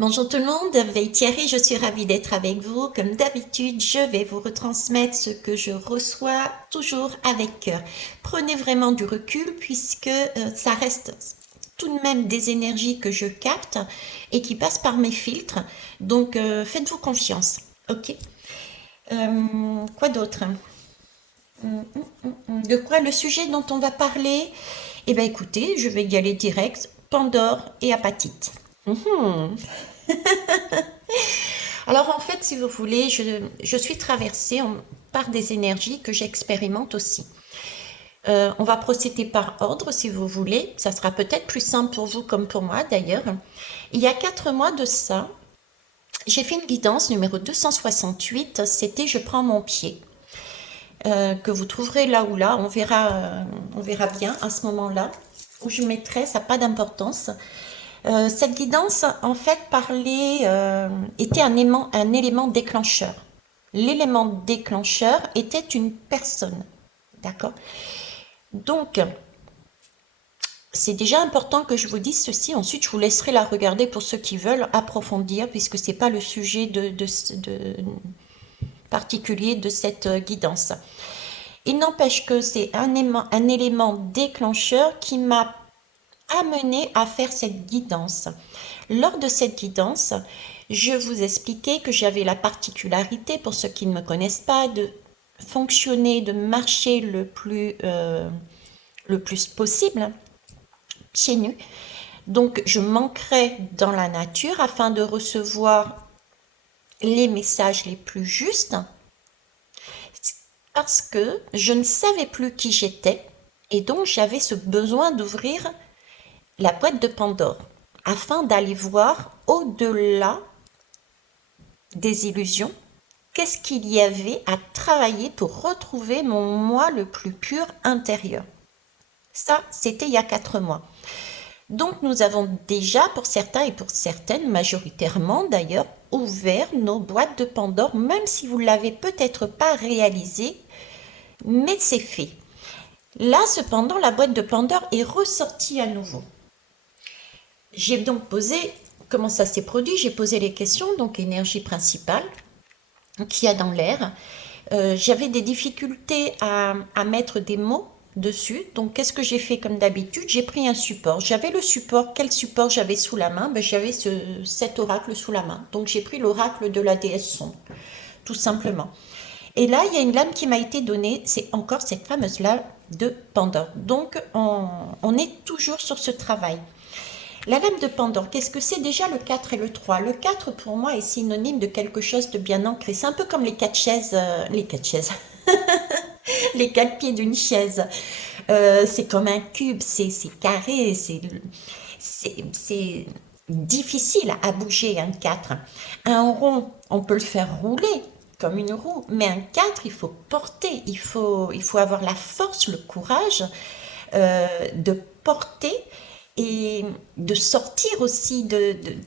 Bonjour tout le monde, Veille Thierry, je suis ravie d'être avec vous. Comme d'habitude, je vais vous retransmettre ce que je reçois toujours avec cœur. Prenez vraiment du recul puisque ça reste tout de même des énergies que je capte et qui passent par mes filtres. Donc faites-vous confiance, ok. Quoi d'autre? De quoi le sujet dont on va parler? Eh bien écoutez, je vais y aller direct. Pandore et apatite. Alors en fait, si vous voulez, je suis traversée par des énergies que j'expérimente aussi. On va procéder par ordre si vous voulez. Ça sera peut-être plus simple pour vous comme pour moi d'ailleurs. Il y a 4 mois de ça, j'ai fait une guidance numéro 268. C'était Je prends mon pied. Que vous trouverez là ou là. On verra bien à ce moment-là. Où je mettrai, ça n'a pas d'importance. Cette guidance, en fait, était un élément déclencheur. L'élément déclencheur était une personne. D'accord? Donc, c'est déjà important que je vous dise ceci. Ensuite, je vous laisserai la regarder pour ceux qui veulent approfondir, puisque ce n'est pas le sujet particulier de cette guidance. Il n'empêche que c'est un élément déclencheur qui m'a amené à faire cette guidance. Lors de cette guidance, je vous expliquais que j'avais la particularité, pour ceux qui ne me connaissent pas, de fonctionner, de marcher le plus possible, pieds nus. Donc je m'ancrais dans la nature afin de recevoir les messages les plus justes, parce que je ne savais plus qui j'étais et donc j'avais ce besoin d'ouvrir la boîte de Pandore afin d'aller voir au-delà des illusions, qu'est-ce qu'il y avait à travailler pour retrouver mon moi le plus pur intérieur. Ça, c'était il y a 4 mois. Donc nous avons déjà, pour certains et pour certaines, majoritairement d'ailleurs, ouvert nos boîtes de Pandore, même si vous ne l'avez peut-être pas réalisé, mais c'est fait. Là, cependant, la boîte de Pandore est ressortie à nouveau. J'ai donc posé, comment ça s'est produit? J'ai posé les questions, donc énergie principale, qu'il y a dans l'air. J'avais des difficultés à mettre des mots dessus. Donc, qu'est-ce que j'ai fait comme d'habitude? J'ai pris un support. J'avais le support. Quel support j'avais sous la main? J'avais cet oracle sous la main. Donc, j'ai pris l'oracle de la déesse sombre, tout simplement. Et là, il y a une lame qui m'a été donnée. C'est encore cette fameuse lame de Pandore. Donc, on est toujours sur ce travail. La lame de Pandore, qu'est-ce que c'est? Déjà le 4 et le 3. Le 4 pour moi est synonyme de quelque chose de bien ancré. C'est un peu comme les 4 chaises, les 4 pieds d'une chaise. C'est comme un cube, c'est carré, c'est difficile à bouger un 4. Un rond, on peut le faire rouler comme une roue, mais un 4, il faut porter, il faut avoir la force, le courage de porter et de sortir aussi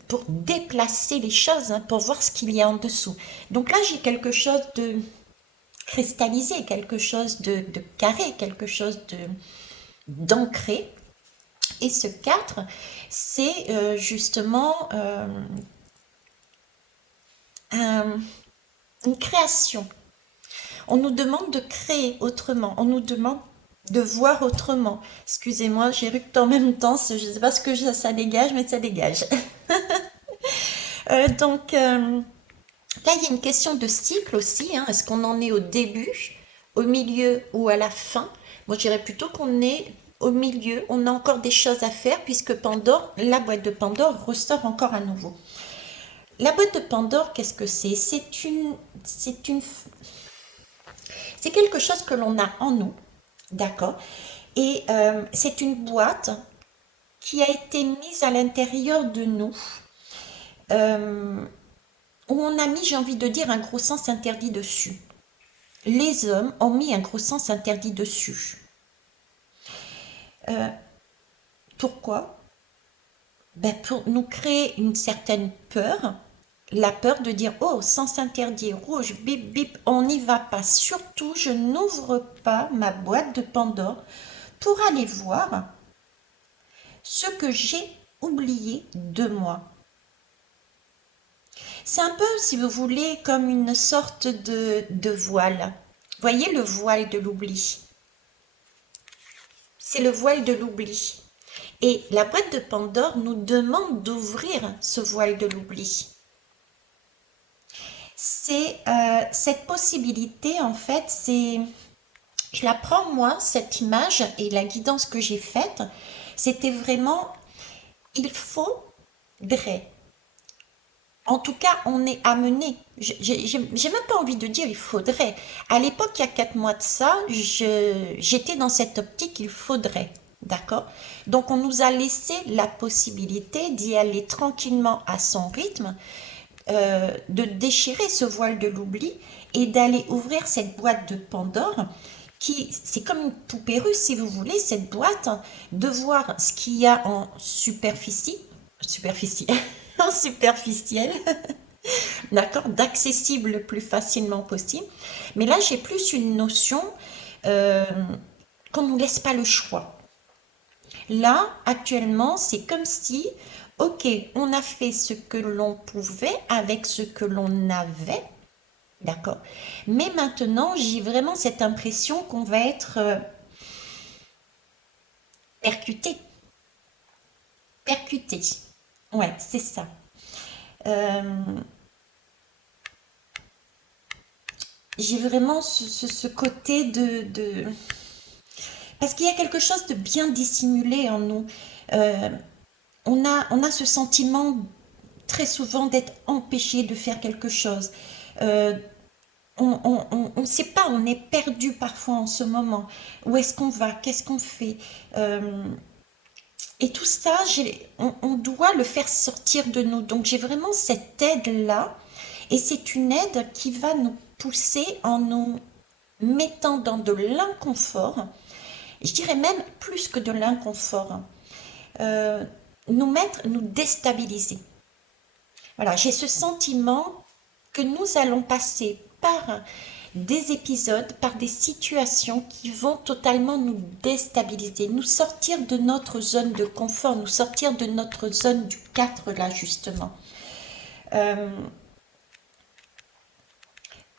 pour déplacer les choses, hein, pour voir ce qu'il y a en dessous. Donc là, j'ai quelque chose de cristallisé, quelque chose de carré, quelque chose d'ancré. Et ce 4, c'est justement une création. On nous demande de créer autrement, on nous demande de voir autrement. Excusez-moi, j'éructe en même temps, je ne sais pas ce que ça dégage, mais ça dégage. Là, il y a une question de cycle aussi, hein. Est-ce qu'on en est au début, au milieu ou à la fin? Moi, je dirais plutôt qu'on est au milieu. On a encore des choses à faire puisque Pandore, la boîte de Pandore ressort encore à nouveau. La boîte de Pandore, qu'est-ce que c'est? C'est quelque chose que l'on a en nous, d'accord? Et c'est une boîte qui a été mise à l'intérieur de nous, où on a mis, j'ai envie de dire, un gros sens interdit dessus. Les hommes ont mis un gros sens interdit dessus. Pourquoi? Pour nous créer une certaine peur, la peur de dire oh, sens interdit, rouge, bip bip, on n'y va pas. Surtout, je n'ouvre pas ma boîte de Pandore pour aller voir ce que j'ai oublié de moi. C'est un peu, si vous voulez, comme une sorte de voile. Voyez le voile de l'oubli. C'est le voile de l'oubli. Et la boîte de Pandore nous demande d'ouvrir ce voile de l'oubli. C'est cette possibilité, en fait, je la prends moi, cette image et la guidance que j'ai faite, c'était vraiment, il faudrait. En tout cas, on est amené. J'ai même pas envie de dire il faudrait. À l'époque, il y a 4 mois de ça, j'étais dans cette optique, il faudrait. D'accord? Donc, on nous a laissé la possibilité d'y aller tranquillement à son rythme, de déchirer ce voile de l'oubli et d'aller ouvrir cette boîte de Pandore qui, c'est comme une poupée russe si vous voulez, cette boîte, de voir ce qu'il y a en superficie, en superficiel, d'accord, d'accessible le plus facilement possible. Mais là, j'ai plus une notion euh, qu'on ne nous laisse pas le choix. Là, actuellement, c'est comme si, ok, on a fait ce que l'on pouvait avec ce que l'on avait, d'accord. Mais maintenant, j'ai vraiment cette impression qu'on va être percuté, percuté. Ouais, c'est ça. Euh, j'ai vraiment ce côté parce qu'il y a quelque chose de bien dissimulé en nous. Euh, on a ce sentiment très souvent d'être empêché de faire quelque chose. Euh, on ne sait pas, on est perdu parfois en ce moment. Où est-ce qu'on va? Qu'est-ce qu'on fait? Euh, et tout ça, on doit le faire sortir de nous. Donc j'ai vraiment cette aide-là. Et c'est une aide qui va nous pousser en nous mettant dans de l'inconfort. Je dirais même plus que de l'inconfort. Euh, nous déstabiliser. Voilà, j'ai ce sentiment que nous allons passer par des épisodes, par des situations qui vont totalement nous déstabiliser, nous sortir de notre zone de confort, nous sortir de notre zone du 4 là justement, euh,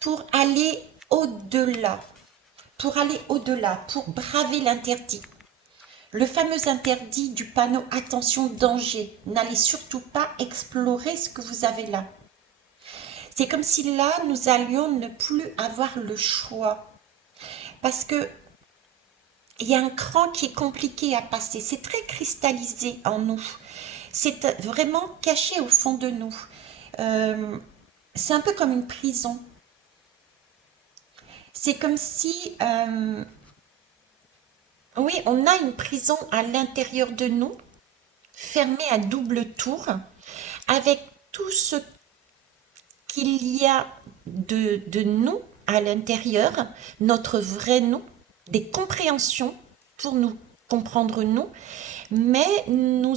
pour aller au-delà, pour aller au-delà, pour braver l'interdit. Le fameux interdit du panneau attention danger, n'allez surtout pas explorer ce que vous avez là. C'est comme si là, nous allions ne plus avoir le choix. Parce que il y a un cran qui est compliqué à passer. C'est très cristallisé en nous. C'est vraiment caché au fond de nous. Euh, c'est un peu comme une prison. C'est comme si, oui, on a une prison à l'intérieur de nous, fermée à double tour, avec tout ce qu'il y a de nous à l'intérieur, notre vrai nous, des compréhensions pour nous comprendre nous, mais on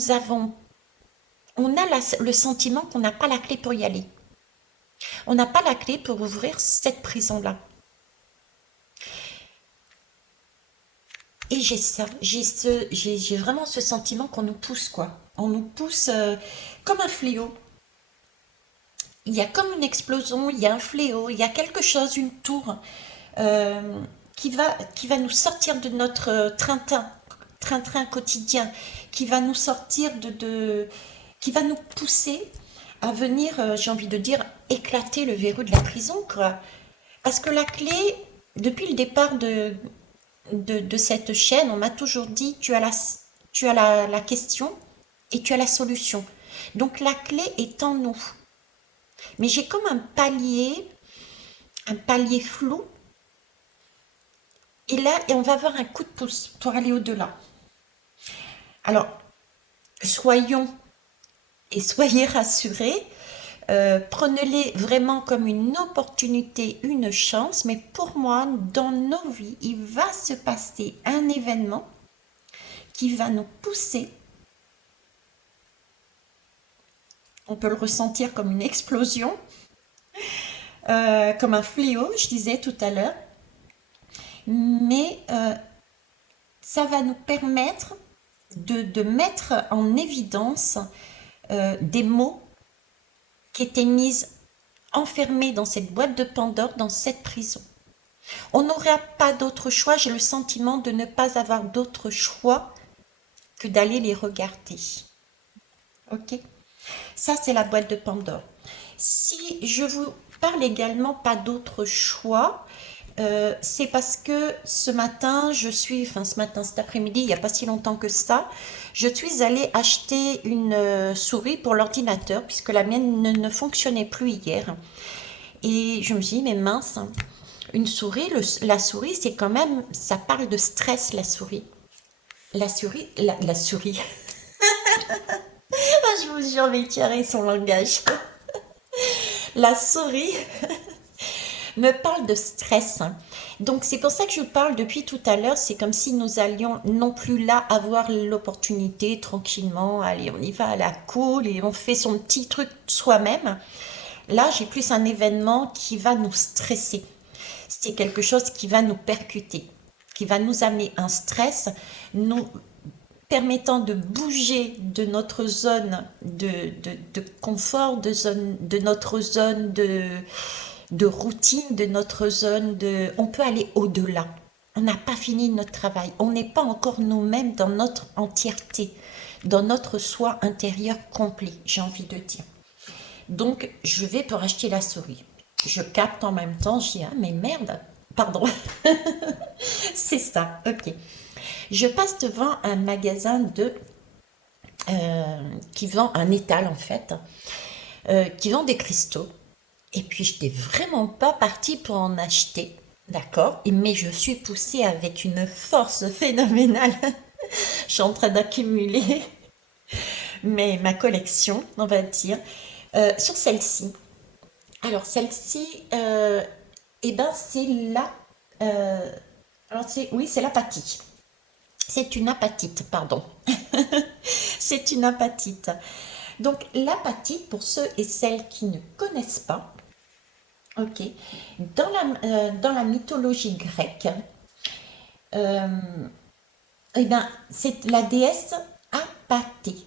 a le sentiment qu'on n'a pas la clé pour y aller. On n'a pas la clé pour ouvrir cette prison-là. Et j'ai ça, j'ai vraiment ce sentiment qu'on nous pousse, quoi. On nous pousse comme un fléau. Il y a comme une explosion, il y a un fléau, il y a quelque chose, une tour euh, qui va nous sortir de notre train-train quotidien, qui va nous sortir qui va nous pousser à venir, j'ai envie de dire, éclater le verrou de la prison, quoi. Parce que la clé, depuis le départ de cette chaîne, on m'a toujours dit, tu as la question et tu as la solution. Donc la clé est en nous. Mais j'ai comme un palier flou. Et là, on va avoir un coup de pouce pour aller au-delà. Alors, soyons et soyez rassurés. Prenez-les vraiment comme une opportunité, une chance. Mais pour moi, dans nos vies, il va se passer un événement qui va nous pousser. On peut le ressentir comme une explosion, comme un fléau, je disais tout à l'heure. Mais ça va nous permettre de mettre en évidence des mots qui étaient mis enfermés dans cette boîte de Pandore, dans cette prison. On n'aura pas d'autre choix, j'ai le sentiment de ne pas avoir d'autre choix que d'aller les regarder. Ok? Ça, c'est la boîte de Pandore. Si je vous parle également pas d'autre choix, c'est parce que ce matin, cet après-midi, il n'y a pas si longtemps que ça, je suis allée acheter une souris pour l'ordinateur, puisque la mienne ne fonctionnait plus hier. Et je me suis dit, mais mince, une souris, la souris, c'est quand même, ça parle de stress, la souris. La souris. Ah, je vous jure, mais tirer son langage. La souris me parle de stress. Donc c'est pour ça que je parle depuis tout à l'heure, c'est comme si nous allions non plus là avoir l'opportunité tranquillement, allez on y va à la cool et on fait son petit truc soi-même. Là j'ai plus un événement qui va nous stresser, c'est quelque chose qui va nous percuter, qui va nous amener un stress, nous permettant de bouger de notre zone de confort, de notre zone de routine, de notre zone de... On peut aller au-delà. On n'a pas fini notre travail. On n'est pas encore nous-mêmes dans notre entièreté, dans notre soi intérieur complet, j'ai envie de dire. Donc, je vais pour acheter la souris. Je capte en même temps, je dis, ah, mais merde, pardon. C'est ça, ok. Je passe devant un magasin qui vend un étal en fait, qui vend des cristaux. Et puis, je n'étais vraiment pas partie pour en acheter, d'accord? Mais je suis poussée avec une force phénoménale. Je suis en train d'accumuler ma collection, on va dire, sur celle-ci. Alors, celle-ci, eh ben, c'est la... oui, c'est l'apatite. C'est une apatite, pardon. C'est une apatite. Donc, l'apatite, pour ceux et celles qui ne connaissent pas, ok. Dans la mythologie grecque, eh ben, c'est la déesse Apatée.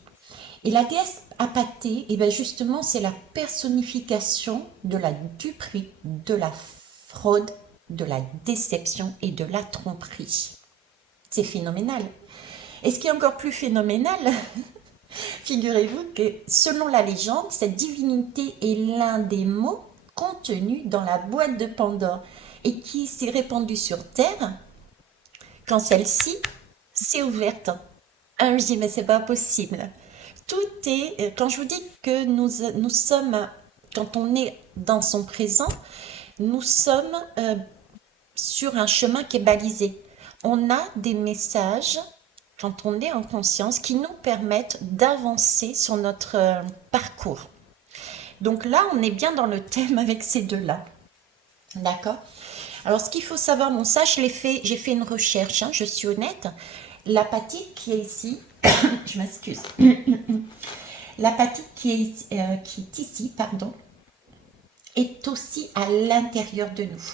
Et la déesse Apatée, eh ben justement, c'est la personnification de la duperie, de la fraude, de la déception et de la tromperie. C'est phénoménal. Et ce qui est encore plus phénoménal, figurez-vous que selon la légende, cette divinité est l'un des mots contenus dans la boîte de Pandore et qui s'est répandue sur Terre quand celle-ci s'est ouverte. Ah, je dis, mais c'est pas possible. Tout est, quand je vous dis que nous sommes, quand on est dans son présent, nous sommes sur un chemin qui est balisé. On a des messages, quand on est en conscience, qui nous permettent d'avancer sur notre parcours. Donc là, on est bien dans le thème avec ces deux-là. D'accord? Alors, ce qu'il faut savoir, bon, ça, j'ai fait une recherche, hein, je suis honnête. L'apatite qui est ici, je m'excuse. L'apatite qui est ici, pardon, est aussi à l'intérieur de nous.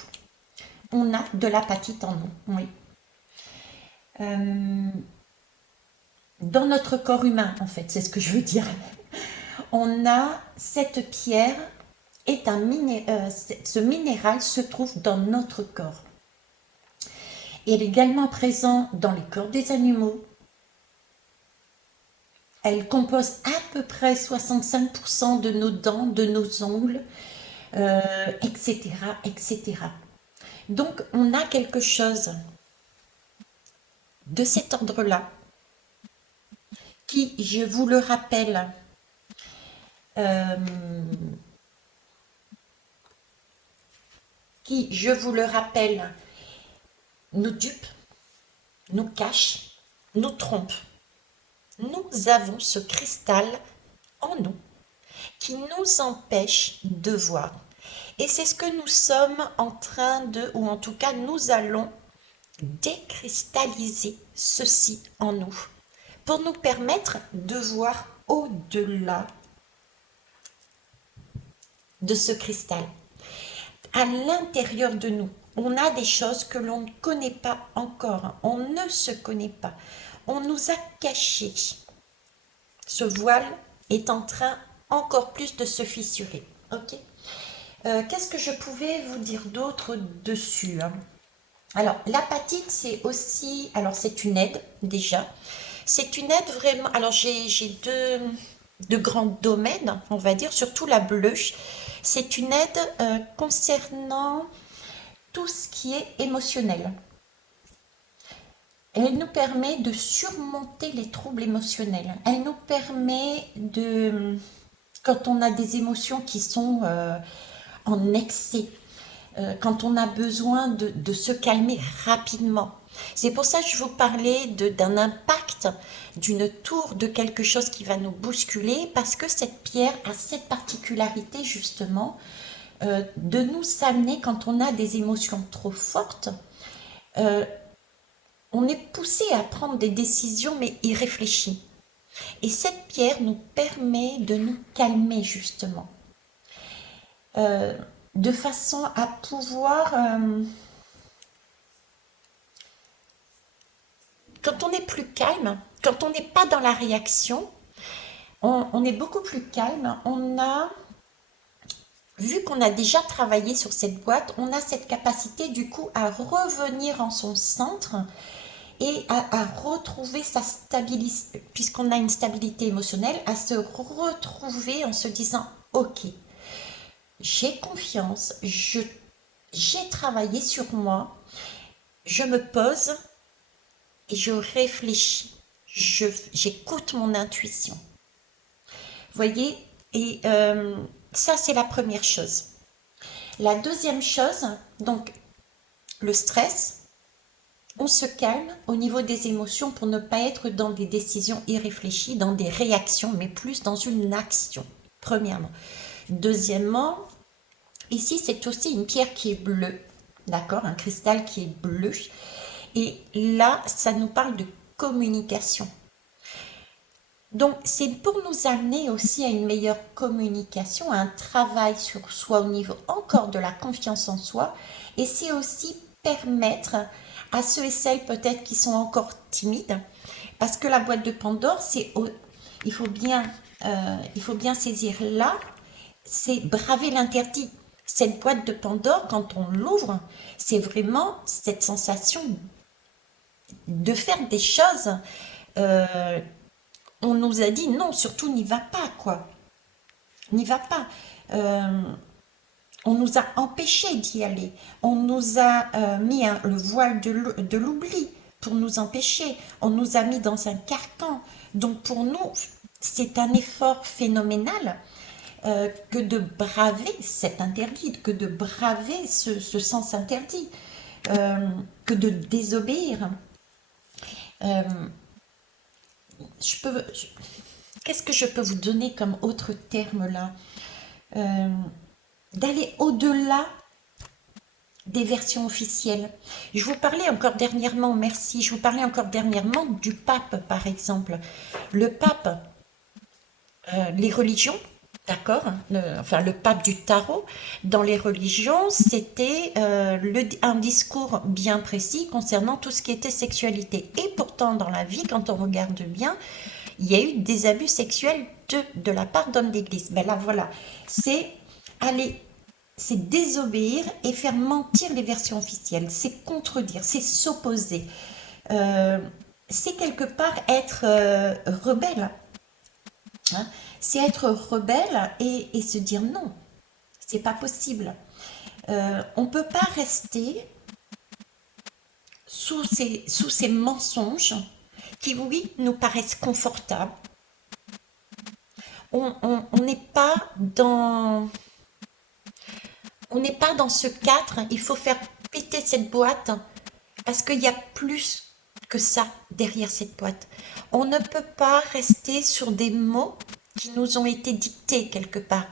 On a de l'apatite en nous, oui. Dans notre corps humain, en fait, c'est ce que je veux dire. On a cette pierre, ce minéral se trouve dans notre corps. Elle est également présente dans les corps des animaux. Elle compose à peu près 65% de nos dents, de nos ongles, etc., etc. Donc, on a quelque chose de cet ordre-là qui, je vous le rappelle, nous dupe, nous cache, nous trompe. Nous avons ce cristal en nous qui nous empêche de voir. Et c'est ce que nous sommes en train de, ou en tout cas nous allons décristalliser ceci en nous pour nous permettre de voir au-delà de ce cristal. À l'intérieur de nous, on a des choses que l'on ne connaît pas encore, on ne se connaît pas, on nous a cachés. Ce voile est en train encore plus de se fissurer, ok? Qu'est-ce que je pouvais vous dire d'autre dessus, hein? Alors, l'apatite, c'est aussi... Alors, c'est une aide, déjà. C'est une aide vraiment... Alors, j'ai deux grands domaines, on va dire, surtout la blush. C'est une aide concernant tout ce qui est émotionnel. Elle nous permet de surmonter les troubles émotionnels. Elle nous permet de... Quand on a des émotions qui sont en excès, quand on a besoin de se calmer rapidement. C'est pour ça que je vous parlais d'un impact, d'une tour, de quelque chose qui va nous bousculer, parce que cette pierre a cette particularité justement de nous amener quand on a des émotions trop fortes. On est poussé à prendre des décisions mais irréfléchies. Et cette pierre nous permet de nous calmer justement, de façon à pouvoir... quand on est plus calme, quand on n'est pas dans la réaction, on est beaucoup plus calme. On a, vu qu'on a déjà travaillé sur cette boîte, on a cette capacité du coup à revenir en son centre et à retrouver sa stabilité, puisqu'on a une stabilité émotionnelle, à se retrouver en se disant ok, j'ai confiance, j'ai travaillé sur moi, je me pose et je réfléchis, j'écoute mon intuition. Vous voyez, et ça c'est la première chose. La deuxième chose, donc le stress, on se calme au niveau des émotions pour ne pas être dans des décisions irréfléchies, dans des réactions, mais plus dans une action, premièrement. Deuxièmement, ici c'est aussi une pierre qui est bleue, d'accord, un cristal qui est bleu. Et là, ça nous parle de communication. Donc, c'est pour nous amener aussi à une meilleure communication, à un travail sur soi au niveau encore de la confiance en soi. Et c'est aussi permettre à ceux et celles peut-être qui sont encore timides, parce que la boîte de Pandore, il faut bien saisir là, c'est braver l'interdit. Cette boîte de Pandore, quand on l'ouvre, c'est vraiment cette sensation de faire des choses. On nous a dit non, surtout n'y va pas, quoi. N'y va pas. On nous a empêchés d'y aller. On nous a mis le voile de l'oubli pour nous empêcher. On nous a mis dans un carcan. Donc pour nous, c'est un effort phénoménal que de braver cet interdit, que de braver ce sens interdit, que de désobéir. Qu'est-ce que je peux vous donner comme autre terme là, d'aller au-delà des versions officielles. Je vous parlais encore dernièrement, merci, je vous parlais encore dernièrement du pape par exemple. Le pape, les religions, d'accord, le pape du tarot, dans les religions, c'était un discours bien précis concernant tout ce qui était sexualité. Et pourtant, dans la vie, quand on regarde bien, il y a eu des abus sexuels de la part d'hommes d'église. Ben là, voilà, c'est désobéir et faire mentir les versions officielles, c'est contredire, c'est s'opposer. C'est quelque part être rebelle. Hein, c'est être rebelle et se dire non, c'est pas possible. On ne peut pas rester sous ces mensonges qui, oui, nous paraissent confortables. On n'est pas dans ce cadre, il faut faire péter cette boîte parce qu'il y a plus que ça derrière cette boîte. On ne peut pas rester sur des mots qui nous ont été dictés quelque part.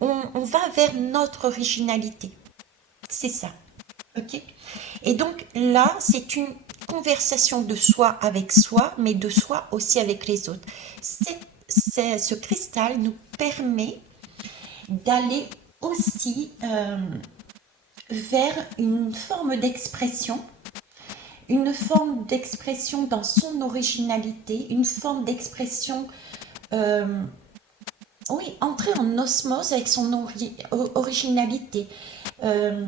On va vers notre originalité. C'est ça. Ok ? Et donc là, c'est une conversation de soi avec soi, mais de soi aussi avec les autres. Ce cristal nous permet d'aller aussi vers une forme d'expression dans son originalité, une forme d'expression oui, entrer en osmose avec son originalité, euh,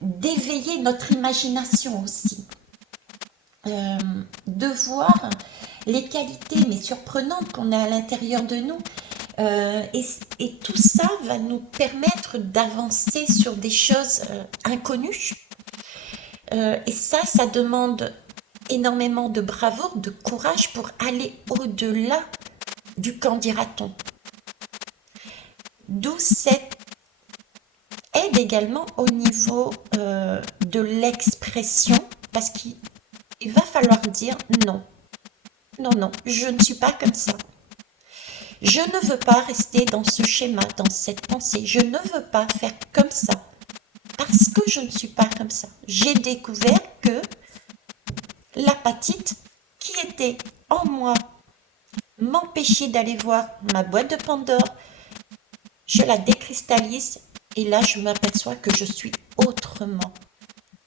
d'éveiller notre imagination aussi, euh, de voir les qualités mais surprenantes qu'on a à l'intérieur de nous. Et tout ça va nous permettre d'avancer sur des choses inconnues. Et ça demande énormément de bravoure, de courage pour aller au-delà du qu'en dira-t-on. D'où cette aide également au niveau de l'expression, parce qu'il va falloir dire non, non, non, je ne suis pas comme ça. Je ne veux pas rester dans ce schéma, dans cette pensée. Je ne veux pas faire comme ça. Parce que je ne suis pas comme ça. J'ai découvert que l'apatite qui était en moi m'empêchait d'aller voir ma boîte de Pandore. Je la décristallise et là je m'aperçois que je suis autrement.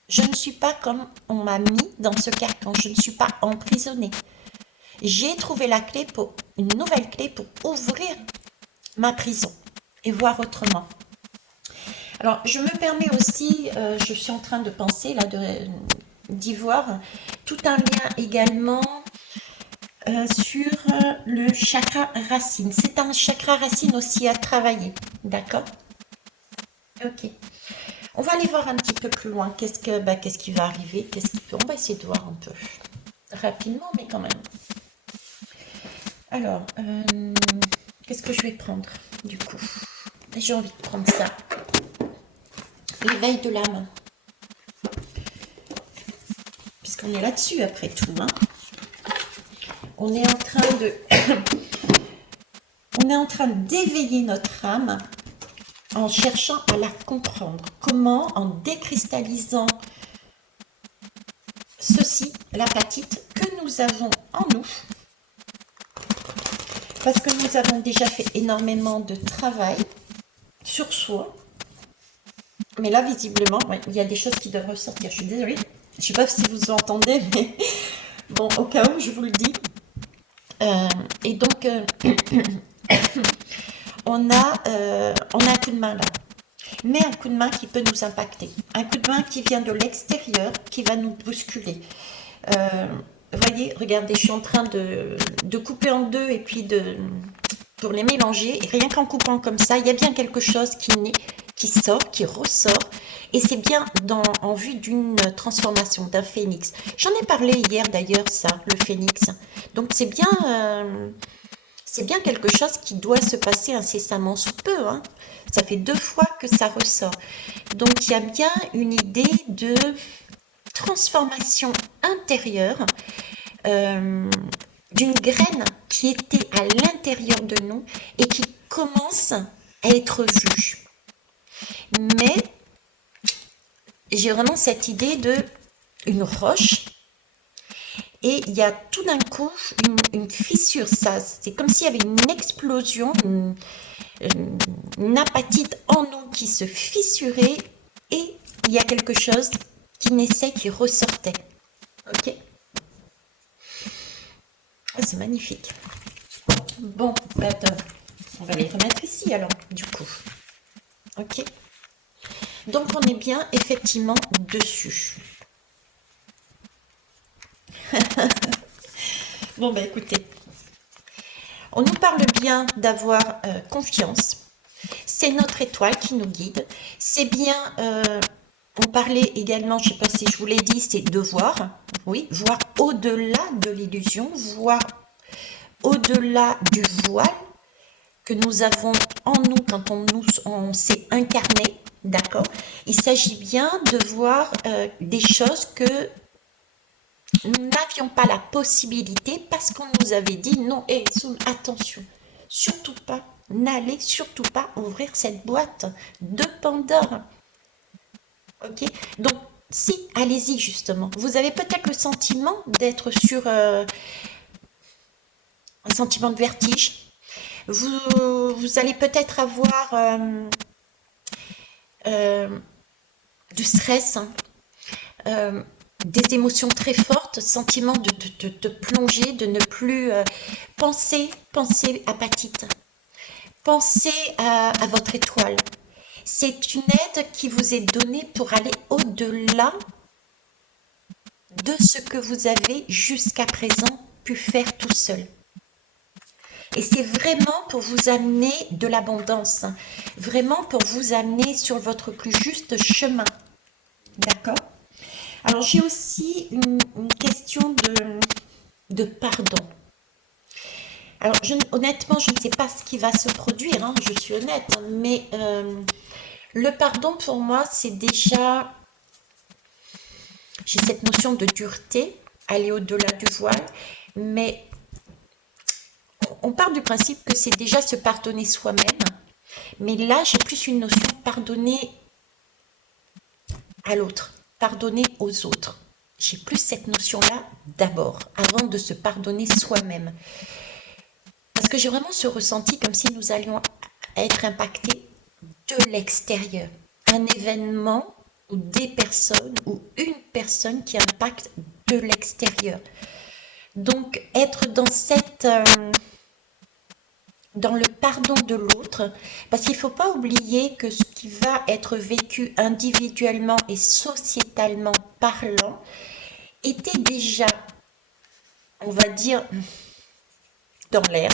Je ne suis pas comme on m'a mis dans ce carcan. Je ne suis pas emprisonnée. J'ai trouvé la clé pour une nouvelle clé pour ouvrir ma prison et voir autrement. Alors, je me permets aussi, je suis en train de penser là, d'y voir tout un lien également sur le chakra racine. C'est un chakra racine aussi à travailler, d'accord? Ok. On va aller voir un petit peu plus loin. Qu'est-ce qui va arriver? On va essayer de voir un peu rapidement, mais quand même. Alors, qu'est-ce que je vais prendre du coup? J'ai envie de prendre ça. L'éveil de l'âme. Puisqu'on est là-dessus après tout. Hein. On est en train de... on est en train d'éveiller notre âme en cherchant à la comprendre. Comment? En décristallisant ceci, l'apatite que nous avons en nous. Parce que nous avons déjà fait énormément de travail sur soi. Mais là, visiblement, ouais, il y a des choses qui doivent ressortir. Je suis désolée. Je ne sais pas si vous entendez, mais bon, au cas où, je vous le dis. Et donc, on a un coup de main là. Mais un coup de main qui peut nous impacter. Un coup de main qui vient de l'extérieur, qui va nous bousculer. Voyez, regardez, je suis en train de couper en deux et puis pour les mélanger. Et rien qu'en coupant comme ça, il y a bien quelque chose qui sort, qui ressort. Et c'est bien en vue d'une transformation, d'un phénix. J'en ai parlé hier d'ailleurs, ça, le phénix. Donc c'est bien quelque chose qui doit se passer incessamment sous peu. Hein. Ça fait 2 fois que ça ressort. Donc il y a bien une idée de transformation intérieure d'une graine qui était à l'intérieur de nous et qui commence à être vue. Mais j'ai vraiment cette idée de une roche et il y a tout d'un coup une fissure. Ça, c'est comme s'il y avait une explosion, une apatite en nous qui se fissurait et il y a quelque chose qui naissait, qui ressortait. Ok? Ah, c'est magnifique. Bon, attends, on va les remettre ici alors, du coup. Ok? Donc on est bien effectivement dessus. Bon, bah écoutez, on nous parle bien d'avoir confiance. C'est notre étoile qui nous guide. C'est bien, on parlait également, je ne sais pas si je vous l'ai dit, c'est de voir. Oui, voir au-delà de l'illusion, voir au-delà du voile que nous avons en nous quand on s'est incarné. D'accord? Il s'agit bien de voir des choses que nous n'avions pas la possibilité parce qu'on nous avait dit non, et attention, surtout pas, n'allez surtout pas ouvrir cette boîte de Pandore. Ok? Donc, si, allez-y justement. Vous avez peut-être le sentiment d'être sur un sentiment de vertige. Vous allez peut-être avoir du stress. Hein. des émotions très fortes, sentiment de plonger, de ne plus penser apatite. Pensez à votre étoile. C'est une aide qui vous est donnée pour aller au-delà de ce que vous avez jusqu'à présent pu faire tout seul. Et c'est vraiment pour vous amener de l'abondance, vraiment pour vous amener sur votre plus juste chemin. D'accord? Alors j'ai aussi une question de pardon. Alors honnêtement, je ne sais pas ce qui va se produire, hein, je suis honnête, hein, mais le pardon pour moi, c'est déjà, j'ai cette notion de dureté, aller au-delà du voile, mais on part du principe que c'est déjà se pardonner soi-même, mais là j'ai plus une notion de pardonner à l'autre, pardonner aux autres. J'ai plus cette notion-là d'abord, avant de se pardonner soi-même. Parce que j'ai vraiment ce ressenti comme si nous allions être impactés de l'extérieur. Un événement ou des personnes ou une personne qui impacte de l'extérieur. Donc être dans dans le pardon de l'autre, parce qu'il ne faut pas oublier que ce qui va être vécu individuellement et sociétalement parlant était déjà, on va dire, dans l'air.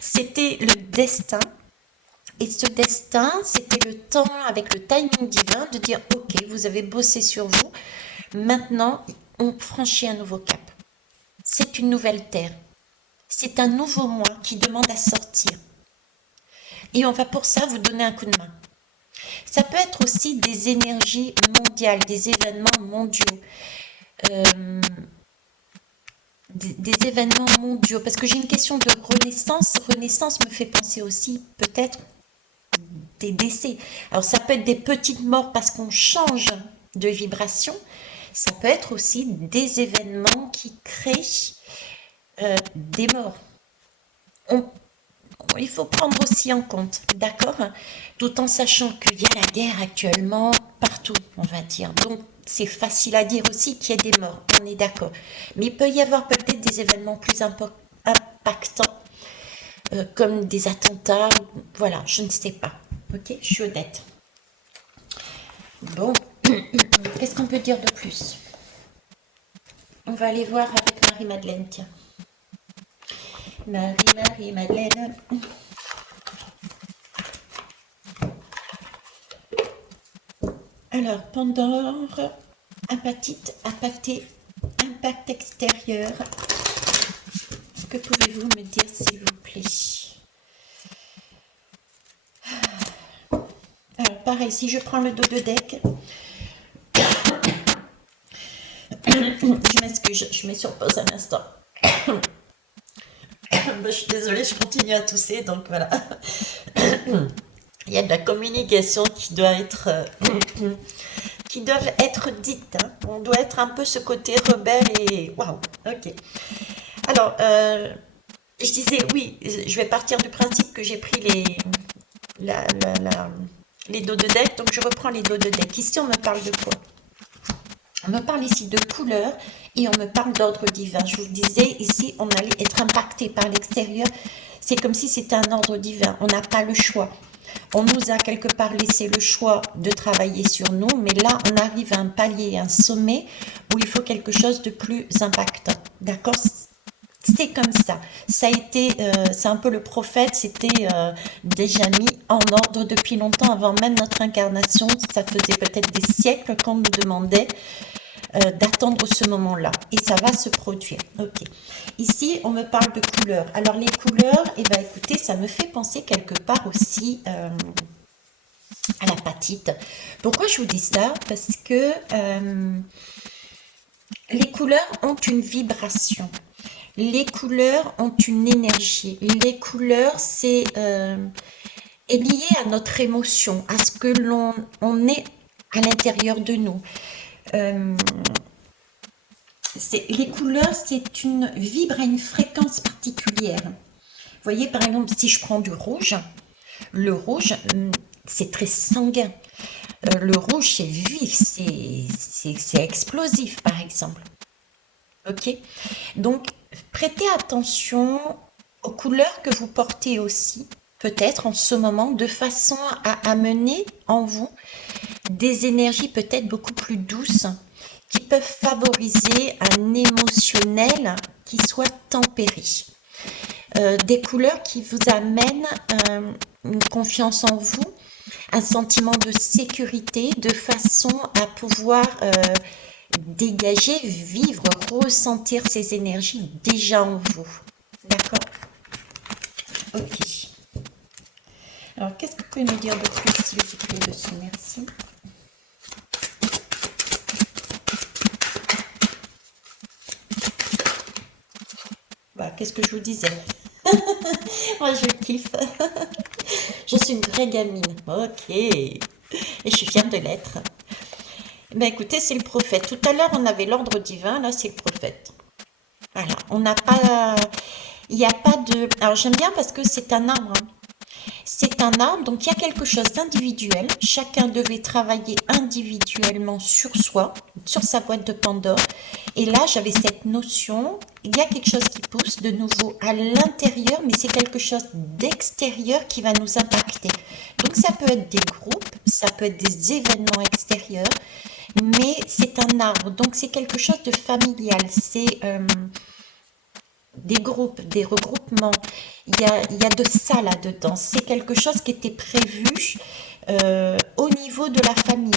C'était le destin. Et ce destin, c'était le temps, avec le timing divin, de dire « Ok, vous avez bossé sur vous, maintenant, on franchit un nouveau cap. C'est une nouvelle terre. C'est un nouveau moi qui demande à sortir. Et on va pour ça vous donner un coup de main. » Ça peut être aussi des énergies mondiales, des événements mondiaux. Des événements mondiaux. Parce que j'ai une question de renaissance. Renaissance me fait penser aussi peut-être des décès. Alors ça peut être des petites morts parce qu'on change de vibration. Ça peut être aussi des événements qui créent des morts. Il faut prendre aussi en compte, d'accord? Tout en sachant qu'il y a la guerre actuellement partout, on va dire. Donc c'est facile à dire aussi qu'il y ait des morts, on est d'accord. Mais il peut y avoir peut-être des événements plus impactants, comme des attentats, voilà, je ne sais pas. Ok, je suis honnête. Bon, qu'est-ce qu'on peut dire de plus? On va aller voir avec Marie-Madeleine, tiens. Marie-Madeleine. Alors, Pandore, apatite, apathé, impact extérieur. Que pouvez-vous me dire, s'il vous plaît? Alors, pareil, si je prends le dos de deck, je m'excuse, je mets sur pause un instant. Je suis désolée, je continue à tousser, donc voilà. Il y a de la communication qui doit être, qui doivent être dites. Hein. On doit être un peu ce côté rebelle et waouh. Ok. Alors, je disais oui, je vais partir du principe que j'ai pris les dos de deck, donc je reprends les dos de deck. Ici, on me parle de quoi? On me parle ici de couleur et on me parle d'ordre divin. Je vous disais, ici, on allait être impacté par l'extérieur. C'est comme si c'était un ordre divin. On n'a pas le choix. On nous a quelque part laissé le choix de travailler sur nous, mais là, on arrive à un palier, un sommet où il faut quelque chose de plus impactant. D'accord? C'est comme ça. Ça a été, c'est un peu le prophète, c'était déjà mis en ordre depuis longtemps, avant même notre incarnation. Ça faisait peut-être des siècles qu'on nous demandait d'attendre ce moment-là. Et ça va se produire. Ok. Ici, on me parle de couleurs. Alors, les couleurs, eh ben, écoutez, ça me fait penser quelque part aussi à l'apatite. Pourquoi je vous dis ça? Parce que les couleurs ont une vibration. Les couleurs ont une énergie. Les couleurs, c'est est lié à notre émotion, à ce que on est à l'intérieur de nous. Les couleurs, c'est une vibre à une fréquence particulière. Vous voyez, par exemple, si je prends du rouge, le rouge, c'est très sanguin. Le rouge, c'est vif, c'est explosif, par exemple. Ok? Donc, prêtez attention aux couleurs que vous portez aussi, peut-être en ce moment, de façon à amener en vous des énergies peut-être beaucoup plus douces qui peuvent favoriser un émotionnel qui soit tempéré. Des couleurs qui vous amènent une confiance en vous, un sentiment de sécurité, de façon à pouvoir dégager, vivre, ressentir ces énergies déjà en vous. D'accord? Ok. Alors, qu'est-ce que vous pouvez me dire de plus, s'il vous plaît, dessus? Merci. Voilà, qu'est-ce que je vous disais? Moi, je kiffe. Je suis une vraie gamine. Ok. Et je suis fière de l'être. Ben écoutez, c'est le prophète. Tout à l'heure, on avait l'ordre divin. Là, c'est le prophète. Voilà. On n'a pas... Il n'y a pas de... Alors, j'aime bien parce que c'est un arbre. Hein. C'est un arbre, donc il y a quelque chose d'individuel. Chacun devait travailler individuellement sur soi, sur sa boîte de Pandore. Et là, j'avais cette notion, il y a quelque chose qui pousse de nouveau à l'intérieur, mais c'est quelque chose d'extérieur qui va nous impacter. Donc ça peut être des groupes, ça peut être des événements extérieurs, mais c'est un arbre, donc c'est quelque chose de familial. C'est... des groupes, des regroupements. Il y a de ça là-dedans. C'est quelque chose qui était prévu au niveau de la famille.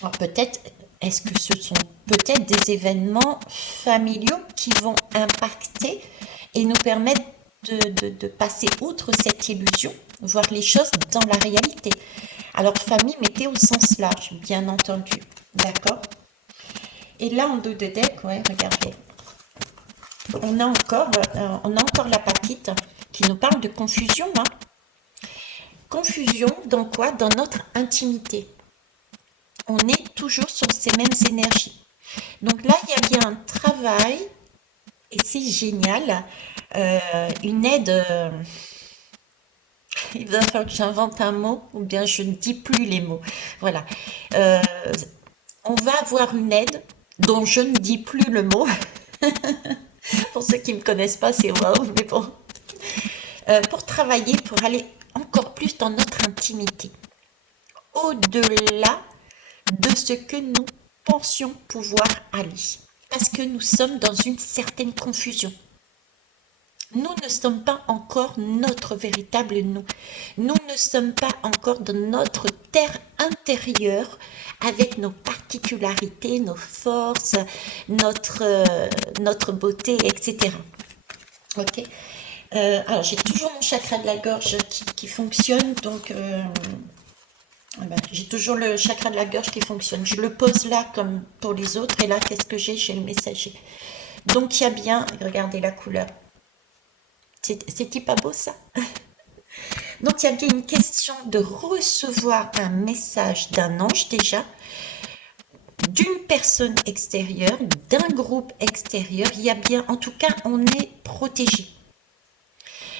Alors peut-être, est-ce que ce sont peut-être des événements familiaux qui vont impacter et nous permettre de passer outre cette illusion, voir les choses dans la réalité. Alors famille, mettez au sens large, bien entendu. D'accord? Et là, en dos de deck, ouais, regardez. On a encore la patite qui nous parle de confusion. Hein. Confusion dans quoi? Dans notre intimité. On est toujours sur ces mêmes énergies. Donc là, il y a bien un travail, et c'est génial, une aide... il va falloir que j'invente un mot, ou bien je ne dis plus les mots. Voilà. Euh, on va avoir une aide dont je ne dis plus le mot. Pour ceux qui ne me connaissent pas, c'est waouh, mais bon. Pour travailler, pour aller encore plus dans notre intimité, au-delà de ce que nous pensions pouvoir aller. Parce que nous sommes dans une certaine confusion. Nous ne sommes pas encore notre véritable nous. Nous ne sommes pas encore dans notre terre intérieure avec nos particularités, nos forces, notre beauté, etc. Ok. Alors j'ai toujours mon chakra de la gorge qui fonctionne, donc j'ai toujours le chakra de la gorge qui fonctionne. Je le pose là comme pour les autres, et là qu'est-ce que j'ai? J'ai le messager. Donc il y a bien, regardez la couleur. C'est pas beau ça? Donc il y a bien une question de recevoir un message d'un ange déjà, d'une personne extérieure, d'un groupe extérieur. Il y a bien, en tout cas, on est protégé.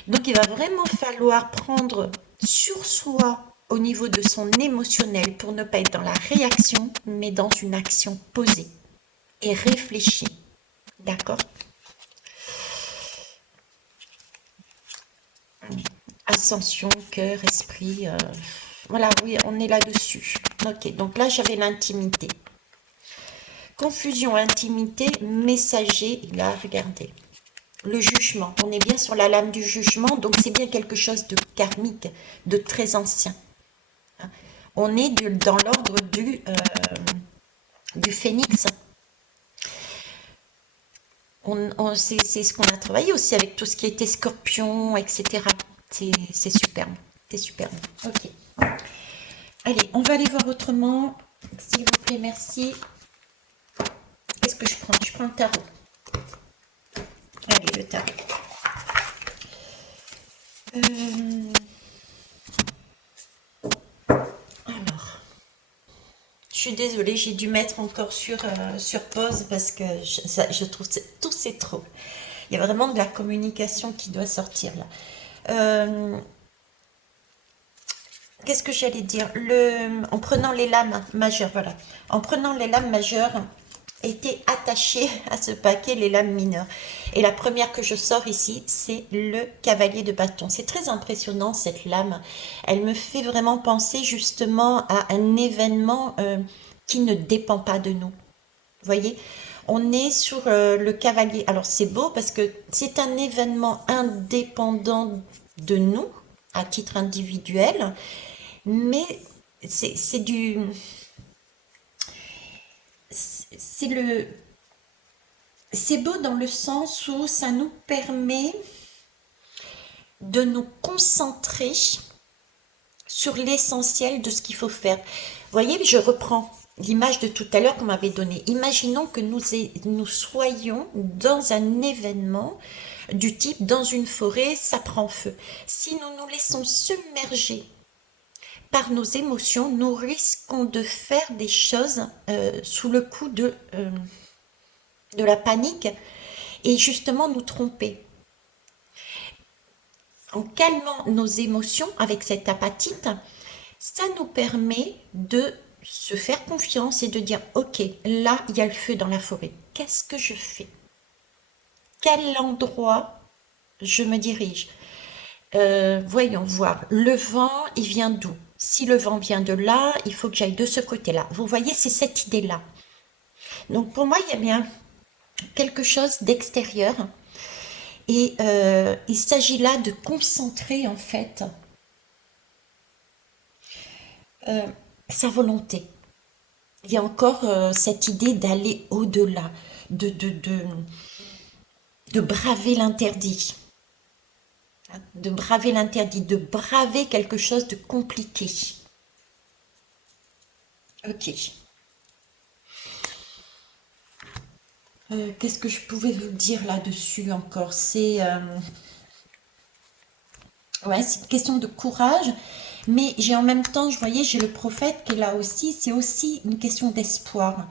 Donc il va vraiment falloir prendre sur soi au niveau de son émotionnel pour ne pas être dans la réaction, mais dans une action posée et réfléchie. D'accord? Ascension, cœur, esprit. Voilà, oui, on est là-dessus. Ok, donc là j'avais l'intimité. Confusion, intimité, messager. Là, regardez. Le jugement, on est bien sur la lame du jugement, donc c'est bien quelque chose de karmique, de très ancien. On est dans l'ordre du phénix. C'est ce qu'on a travaillé aussi avec tout ce qui était scorpion, etc. C'est superbe, c'est superbe. Ok. Allez, on va aller voir autrement. S'il vous plaît, merci. Qu'est-ce que je prends? Je prends le tarot. Allez, le tarot. Alors, je suis désolée, j'ai dû mettre encore sur pause parce que je trouve que tout c'est trop. Il y a vraiment de la communication qui doit sortir là. qu'est-ce que j'allais dire? En prenant les lames majeures, voilà. En prenant les lames majeures, étaient attachées à ce paquet les lames mineures. Et la première que je sors ici, c'est le cavalier de bâton. C'est très impressionnant cette lame. Elle me fait vraiment penser justement à un événement qui ne dépend pas de nous. Vous voyez, on est sur le cavalier. Alors c'est beau parce que c'est un événement indépendant de nous, à titre individuel, mais c'est du... C'est le... C'est beau dans le sens où ça nous permet de nous concentrer sur l'essentiel de ce qu'il faut faire. Vous voyez, je reprends l'image de tout à l'heure qu'on m'avait donnée. Imaginons que nous soyons dans un événement du type dans une forêt, ça prend feu. Si nous nous laissons submerger par nos émotions, nous risquons de faire des choses sous le coup de la panique et justement nous tromper. En calmant nos émotions avec cette apatite, ça nous permet de se faire confiance et de dire ok, là il y a le feu dans la forêt, qu'est-ce que je fais? Quel endroit je me dirige? Voyons voir, le vent il vient d'où? Si le vent vient de là, il faut que j'aille de ce côté-là. Vous voyez, c'est cette idée-là. Donc pour moi, il y a bien quelque chose d'extérieur et il s'agit là de concentrer en fait sa volonté. Il y a encore cette idée d'aller au-delà, de braver l'interdit, de braver l'interdit, de braver quelque chose de compliqué. Ok. Qu'est-ce que je pouvais vous dire là-dessus encore? Ouais, c'est une question de courage, mais j'ai en même temps, je voyais, j'ai le prophète qui est là aussi, c'est aussi une question d'espoir.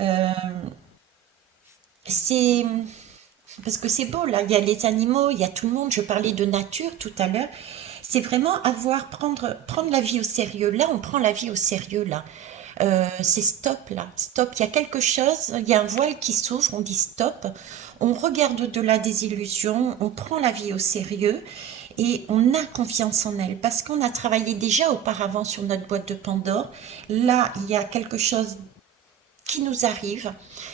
Euh, c'est parce que c'est beau là, il y a les animaux, il y a tout le monde. Je parlais de nature tout à l'heure. C'est vraiment prendre la vie au sérieux. Là, on prend la vie au sérieux là. C'est stop là, stop. Il y a quelque chose, il y a un voile qui s'ouvre, on dit stop. On regarde au-delà des illusions, on prend la vie au sérieux et on a confiance en elle parce qu'on a travaillé déjà auparavant sur notre boîte de Pandore. Là, il y a quelque chose qui nous arrive.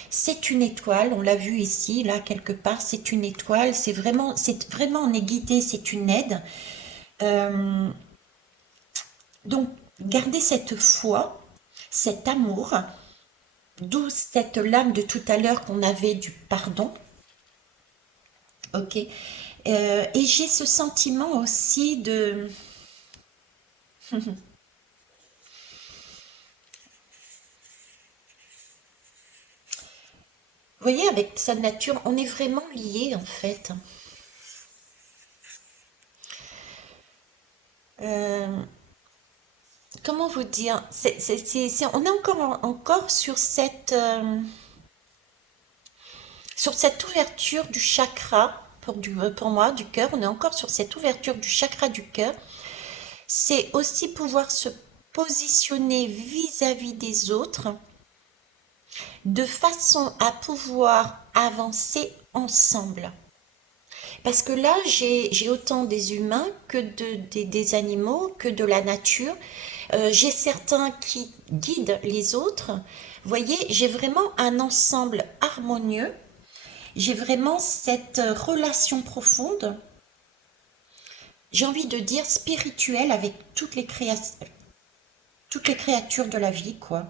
C'est une étoile, on l'a vu ici, là quelque part, c'est une étoile. C'est vraiment, on est guidé, c'est une aide. Euh, donc, gardez cette foi, cet amour, d'où cette lame de tout à l'heure qu'on avait du pardon. Ok. Et j'ai ce sentiment aussi de... Vous voyez, avec sa nature, on est vraiment liés en fait. Euh, comment vous dire? On est encore sur cette ouverture du chakra, pour moi, du cœur. On est encore sur cette ouverture du chakra du cœur. C'est aussi pouvoir se positionner vis-à-vis des autres de façon à pouvoir avancer ensemble. Parce que là, j'ai autant des humains que des animaux, que de la nature. J'ai certains qui guident les autres. Vous voyez, j'ai vraiment un ensemble harmonieux. J'ai vraiment cette relation profonde, j'ai envie de dire spirituelle avec toutes les créatures de la vie, quoi.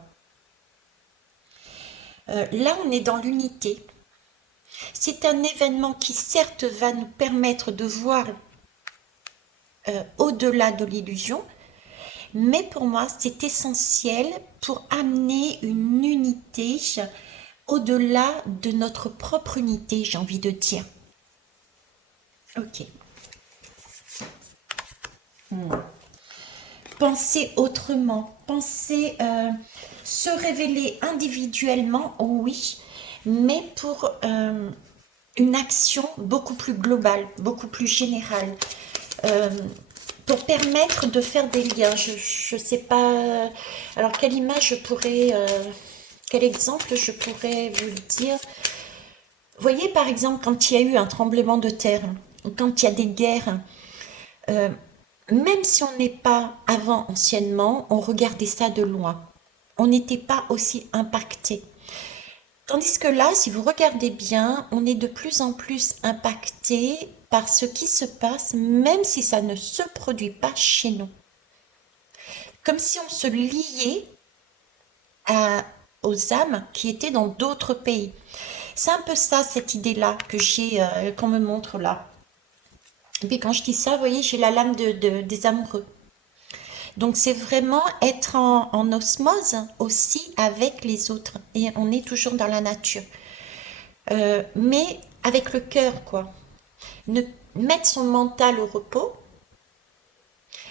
Là, on est dans l'unité. C'est un événement qui, certes, va nous permettre de voir au-delà de l'illusion, mais pour moi, c'est essentiel pour amener une unité au-delà de notre propre unité, j'ai envie de dire. Ok. Penser autrement, se révéler individuellement, oui, mais pour une action beaucoup plus globale, beaucoup plus générale. Euh, pour permettre de faire des liens. Je sais pas. Alors, quelle image je pourrais. Quel exemple je pourrais vous dire? Vous voyez, par exemple, quand il y a eu un tremblement de terre, ou quand il y a des guerres, euh, même si on n'est pas avant anciennement, on regardait ça de loin. On n'était pas aussi impacté. Tandis que là, si vous regardez bien, on est de plus en plus impacté par ce qui se passe, même si ça ne se produit pas chez nous. Comme si on se liait aux âmes qui étaient dans d'autres pays. C'est un peu ça, cette idée-là que j'ai, qu'on me montre là. Et puis quand je dis ça, vous voyez, j'ai la lame des amoureux. Donc c'est vraiment être en osmose aussi avec les autres. Et on est toujours dans la nature. Mais avec le cœur, quoi. Ne, mettre son mental au repos,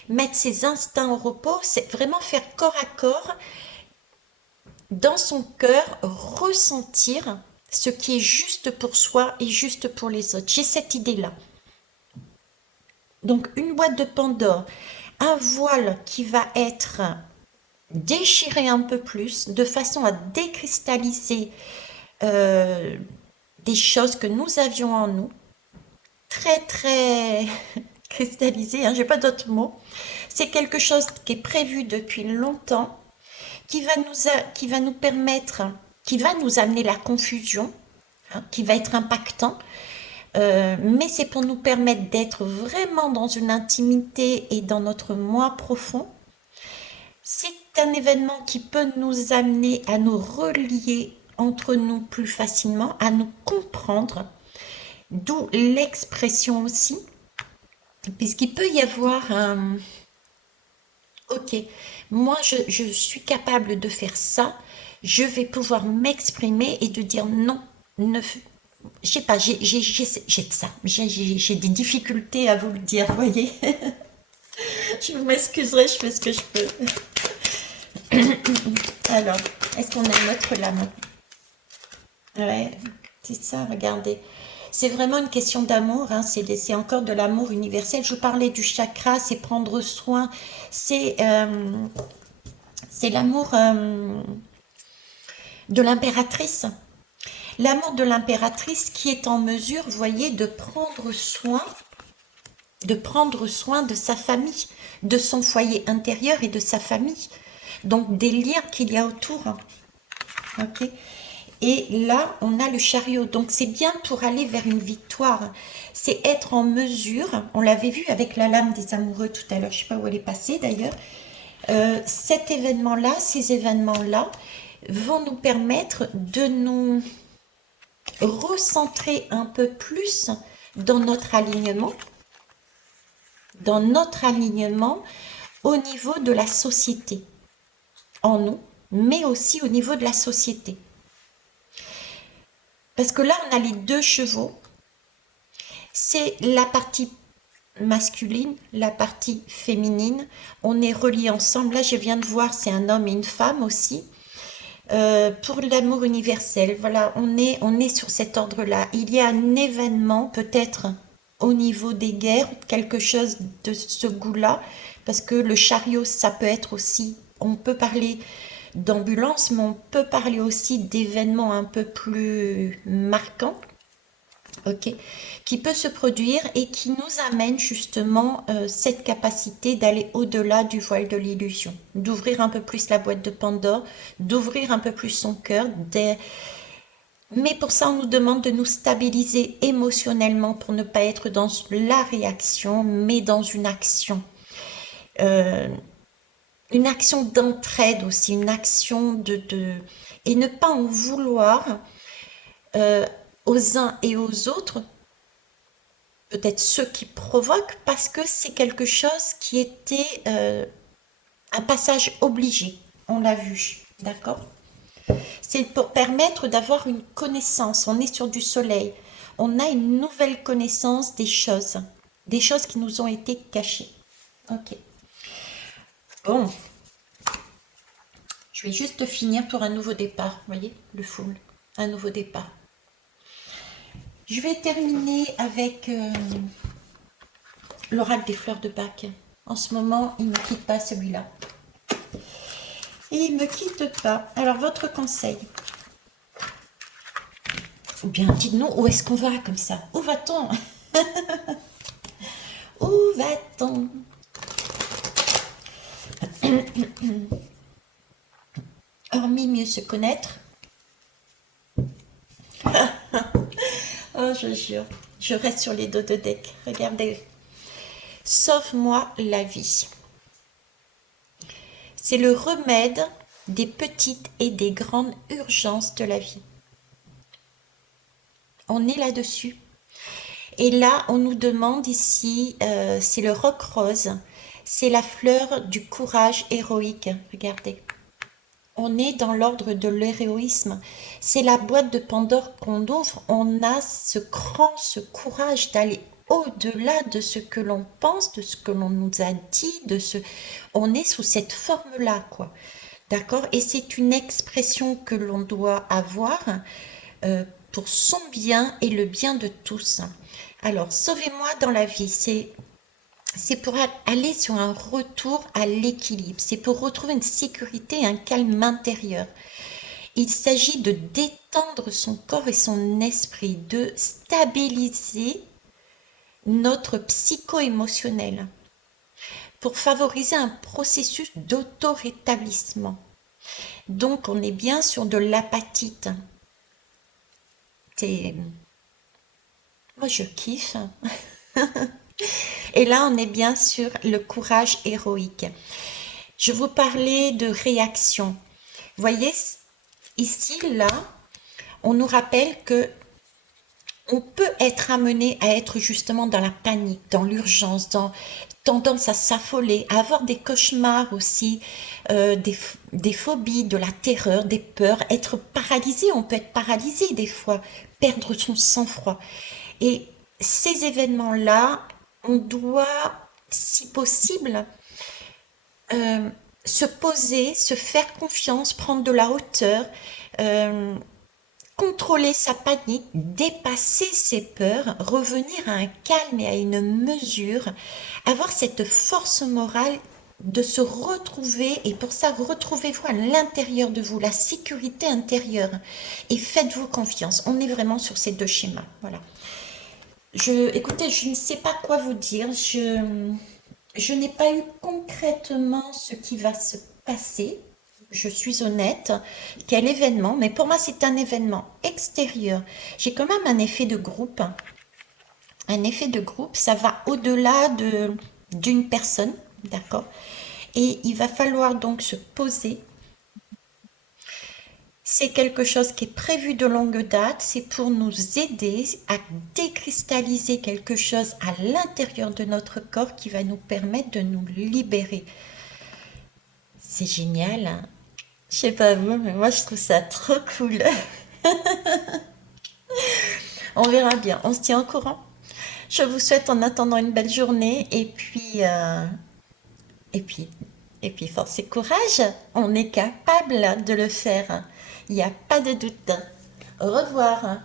mettre ses instincts au repos, c'est vraiment faire corps à corps dans son cœur, ressentir ce qui est juste pour soi et juste pour les autres. J'ai cette idée-là. Donc une boîte de Pandore, un voile qui va être déchiré un peu plus, de façon à décristalliser euh, des choses que nous avions en nous, très très cristallisé, hein, j'ai pas d'autre mot. C'est quelque chose qui est prévu depuis longtemps, qui va nous permettre, qui va nous amener la confusion, hein, qui va être impactant, mais c'est pour nous permettre d'être vraiment dans une intimité et dans notre moi profond. C'est un événement qui peut nous amener à nous relier entre nous plus facilement, à nous comprendre, d'où l'expression aussi, puisqu'il peut y avoir un... Ok, moi je suis capable de faire ça, je vais pouvoir m'exprimer et de dire non, ne, je sais pas, j'ai de ça, j'ai des difficultés à vous le dire, vous voyez. Je vous m'excuserai, je fais ce que je peux. Alors, est-ce qu'on a une autre lame? Ouais, c'est ça, regardez. C'est vraiment une question d'amour, hein, c'est encore de l'amour universel. Je vous parlais du chakra, c'est prendre soin, c'est l'amour de l'impératrice. L'amour de l'impératrice qui est en mesure, vous voyez, de prendre soin de sa famille, de son foyer intérieur et de sa famille. Donc des liens qu'il y a autour. Ok. Et là, on a le chariot. Donc c'est bien pour aller vers une victoire. C'est être en mesure, on l'avait vu avec la lame des amoureux tout à l'heure, je ne sais pas où elle est passée d'ailleurs. Cet événement-là, ces événements-là vont nous permettre de nous recentrer un peu plus dans notre alignement au niveau de la société, en nous, mais aussi au niveau de la société. Parce que là, on a les deux chevaux. C'est la partie masculine, la partie féminine. On est reliés ensemble. Là, je viens de voir, c'est un homme et une femme aussi. Pour l'amour universel, voilà, on est sur cet ordre-là. Il y a un événement, peut-être au niveau des guerres, quelque chose de ce goût-là, parce que le chariot, ça peut être aussi, on peut parler d'ambulance, mais on peut parler aussi d'événements un peu plus marquants, ok, qui peut se produire et qui nous amène justement cette capacité d'aller au-delà du voile de l'illusion, d'ouvrir un peu plus la boîte de Pandore, d'ouvrir un peu plus son cœur. Mais pour ça, on nous demande de nous stabiliser émotionnellement pour ne pas être dans la réaction, mais dans une action. Une action d'entraide aussi, une action et ne pas en vouloir aux uns et aux autres, peut-être ceux qui provoquent, parce que c'est quelque chose qui était un passage obligé, on l'a vu, d'accord? C'est pour permettre d'avoir une connaissance, on est sur du soleil, on a une nouvelle connaissance des choses qui nous ont été cachées. Ok. Bon, je vais juste finir pour un nouveau départ, vous voyez, le full, un nouveau départ. Je vais terminer avec l'oracle des fleurs de Bach. En ce moment, il ne me quitte pas celui-là. Et il ne me quitte pas. Alors, votre conseil? Ou bien, dites-nous, où est-ce qu'on va comme ça? Où va-t-on? Où va-t-on? Hormis mieux se connaître. Oh, je jure, je reste sur les dos de deck. Regardez. Sauve-moi la vie. C'est le remède des petites et des grandes urgences de la vie. On est là-dessus. Et là, on nous demande ici, c'est le roc rose, c'est la fleur du courage héroïque. Regardez. On est dans l'ordre de l'héroïsme. C'est la boîte de Pandore qu'on ouvre. On a ce cran, ce courage d'aller au-delà de ce que l'on pense, de ce que l'on nous a dit, on est sous cette forme-là, quoi. D'accord? Et c'est une expression que l'on doit avoir pour son bien et le bien de tous. Alors, sauvez-moi dans la vie, c'est pour aller sur un retour à l'équilibre, c'est pour retrouver une sécurité et un calme intérieur. Il s'agit de détendre son corps et son esprit, de stabiliser notre psycho-émotionnel pour favoriser un processus d'auto-rétablissement. Donc, on est bien sur de l'apatite. Moi, je kiffe. Et là, on est bien sur le courage héroïque. Je vous parlais de réaction. Vous voyez, ici, là, on nous rappelle que on peut être amené à être justement dans la panique, dans l'urgence, dans tendance à s'affoler, à avoir des cauchemars aussi, des phobies, de la terreur, des peurs, être paralysé. On peut être paralysé des fois, perdre son sang-froid. Et ces événements-là, on doit, si possible, se poser, se faire confiance, prendre de la hauteur, contrôler sa panique, dépasser ses peurs, revenir à un calme et à une mesure, avoir cette force morale de se retrouver, et pour ça, retrouvez-vous à l'intérieur de vous, la sécurité intérieure, et faites-vous confiance. On est vraiment sur ces deux schémas, voilà. Écoutez, je ne sais pas quoi vous dire, je n'ai pas eu concrètement ce qui va se passer, je suis honnête, quel événement, mais pour moi c'est un événement extérieur. J'ai quand même un effet de groupe. Un effet de groupe, ça va au-delà d'une personne, d'accord? Et il va falloir donc se poser. C'est quelque chose qui est prévu de longue date, c'est pour nous aider à décristalliser quelque chose à l'intérieur de notre corps qui va nous permettre de nous libérer. C'est génial, hein? Je sais pas vous, mais moi je trouve ça trop cool. On verra bien, on se tient au courant. Je vous souhaite en attendant une belle journée et puis, et puis force et courage. On est capable de le faire. Il n'y a pas de doute. Au revoir.